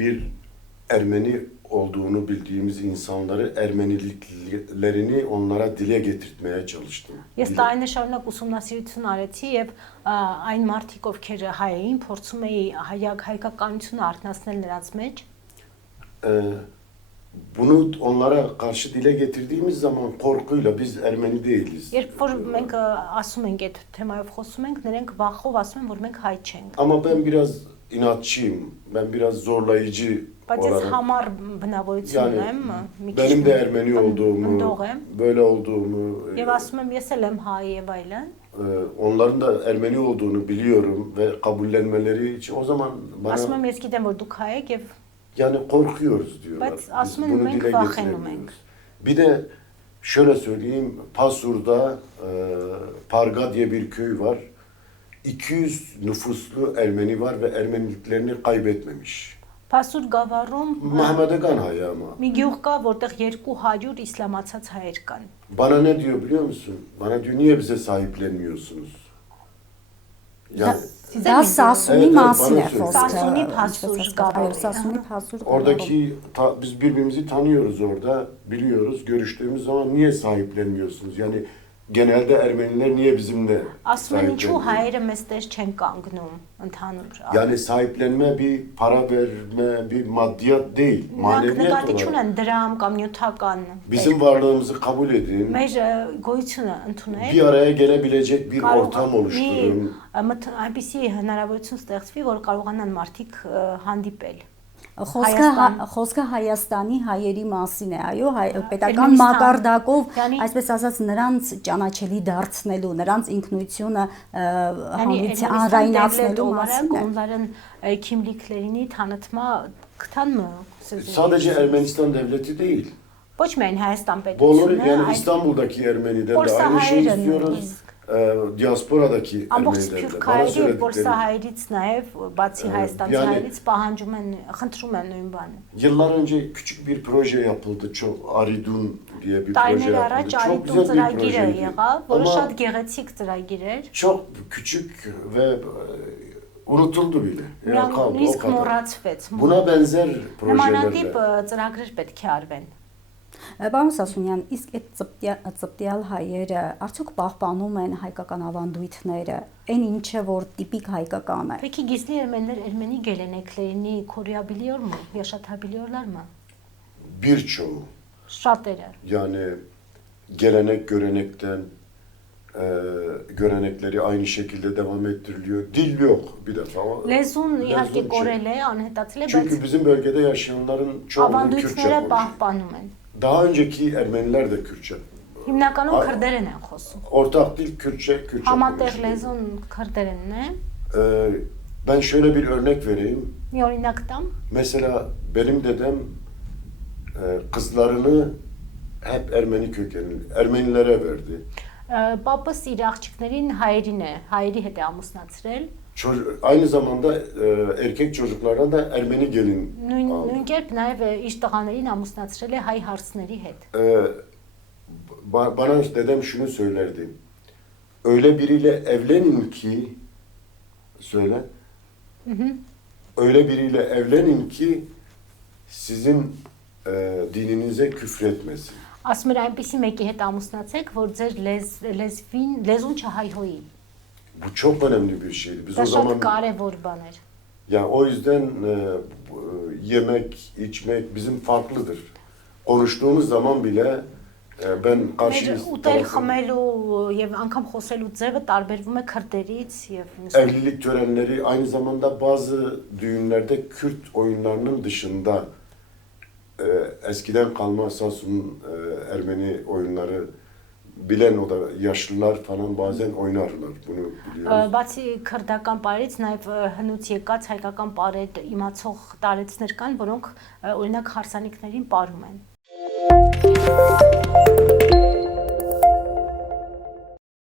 bir Ermeni olduğunu bildiğimiz insanları Ermeniliklerini onlara dile getirtmeye çalıştım. Ես տարիներ շարունակ ուսումնասիրություն արեցի եւ այն մարդիկ, ովքեր հայ էին, փորձում էի հայկականությունը արտնասնել նրանց մեջ։ Bunu onlara karşı dile getirdiğimiz zaman korkuyla biz Ermeni değiliz. Երբ որ մենք ասում ենք այդ թեմայով խոսում ենք, նրանք վախով ասում են, որ մենք հայ չենք։ Ama ben biraz inatçıyım. Ben biraz zorlayıcı Բայց ես olarak. համար բնավորություն ունեմ, մի քիչ Benim de Ermeni olduğumu, ընդող եմ böyle olduğumu, եւ ասում եմ ես էլ եմ հայ եւ այլն։ onların da Ermeni olduğunu biliyorum ve kabullenmeleri için o zaman Ասում bana եմ ես գիտեմ որ դուք հայ եք եւ yani korkuyoruz diyorlar. Բայց Biz ասում են bunu մենք dile վախենում ենք։ getiremiyoruz. Bir de şöyle söyleyeyim, Pasur'da Parga diye bir köy var. 200 nüfuslu Ermeni var ve Ermeniliklerini kaybetmemiş. Փասուր գավառում Mahmedegan hayı ama. մի գյուղ կա, որտեղ 200 իսլամացած հայեր կան։ Bana ne diyor biliyor musun? Bana diyor niye bize sahiplenmiyorsunuz? Yani Դա Սասունի Evet, մասին bana է söyle. խոսքը։ Սասունի Փասուր գավառ։ Սասունի Փասուր oradaki biz birbirimizi tanıyoruz orada, biliyoruz. Görüştüğümüz zaman niye sahiplenmiyorsunuz? Yani genelde Ermeniler niye bizimle Ասում են ինչու sahiplenmiyor? հայերը մեզ տես չեն կանգնում ընդհանուր։ Yani sahiplenme bir para verme, bir maddiyat değil, Նրանք maneviyat նկատի olarak. չունեն դրամ կամ նյութական։ Bizim varlığımızı kabul edin, Մեր գոյությունը ընդունեք։ bir araya gelebilecek bir Կարող ortam մի oluşturun. այնպիսի հնարավորություն ստեղծվի, որ կարողանան մարդիկ հանդիպել։ Խոսքը Հայաստանի հայերի մասին է, այո, պետական Էրմենիստան, մակարդակով, յանի- այսպես ասած, նրանց ճանաչելի դարձնելու, նրանց ինքնությունը հանրայնացնելու մասին է։ Onların kimliklerini tanıtma kıtan mı? Sadece Ermenistan devleti değil. Ոչ միայն Հայաստան Bolor պետությունը, yani İstanbul'daki Ermeniler de Borsa aynı şeyi hayırın istiyoruz. iz- Diasporadaki ամբողջ Ermeniler de. Սփյուռք Bana հայերի եւ söyledikleri. Բորսա հայերից նաեւ բացի Հայաստանցի yani- հայերից պահանջում են, խնդրում են նույն բանը։ Yıllar önce küçük bir proje yapıldı. Çok Aridun diye bir proje Տարիներ առաջ yapıldı. Çok Արիդու güzel bir ծրագիրը projeydi. եղավ, որը Ama շատ գեղեցիկ ծրագիր էր։ çok küçük ve unutuldu bile. Yani kaldı o Նույնիսկ kadar. մոռացվեց։ Buna benzer Նմանատիպ projelerle. ծրագրեր պետք է արվեն։ Պարոն Սասունյան, իսկ այդ ծպտյալ հայերը արդյոք պահպանում են հայկական ավանդույթները, այն ինչը որ տիպիկ հայկական է։ Peki gizli Ermeniler Ermeni geleneklerini koruyabiliyor mu? Yaşatabiliyorlar mı? Birçoğu Şartları. yani gelenek görenekten görenekleri aynı şekilde devam ettiriliyor. Dil yok bir defa. Lezun Lezun իհարկե şey. կորել է, անհետացել է, բայց Çünkü bizim bölgede yaşayanların çoğu Kürtçe ավանդույթները konuşuyor. պահպանում են։ Daha önceki Ermeniler de Kürtçe. Հիմնականում Ա- քրդերեն են խոսում։ Ortak dil Kürtçe Համատեղ konuşuyor. լեզուն քրդերենն է։ Ben şöyle bir örnek vereyim. Մի օրինակ տամ։ Mesela benim dedem kızlarını hep Ermeni kökenli, Ermenilere verdi. Պապս իր աղջիկներին հայերի հետ է ամուսնացրել։ Aynı zamanda erkek çocuklarına da Ermeni gelin aldı. Նույն կերպ նաև իր տղաներին ամուսնացրել է հայ հարցների հետ։ Bana dedem şunu söylerdi. Öyle biriyle evlenin ki söyle. Öyle biriyle evlenin ki sizin dininize küfretmesin. Ասում էր այնպիսի մեկի հետ ամուսնացեք, որ ձեր լեզուն չհայհոյի։ Bu çok önemli bir şeydi. Biz Դա o շատ zaman կարևոր bան էր։ yani o yüzden yemek, içmek bizim farklıdır. Konuştuğumuz zaman bile ben karşı Մեր ուտել, խմելու եւ անգամ խոսելու ձևը տարբերվում է քրդերից եւ evlilik törenleri aynı zamanda bazı düğünlerde Kürt oyunlarının dışında eskiden kalma Sasun Ermeni oyunları bilen o da yaşlılar falan bazen oynarlar bunu biliyoruz. Բացի քրդական պարից նաև հնուց եկած հայկական պարեր իմացող տարեցներ կան, որոնք օրինակ հարսանիքներին պարում են։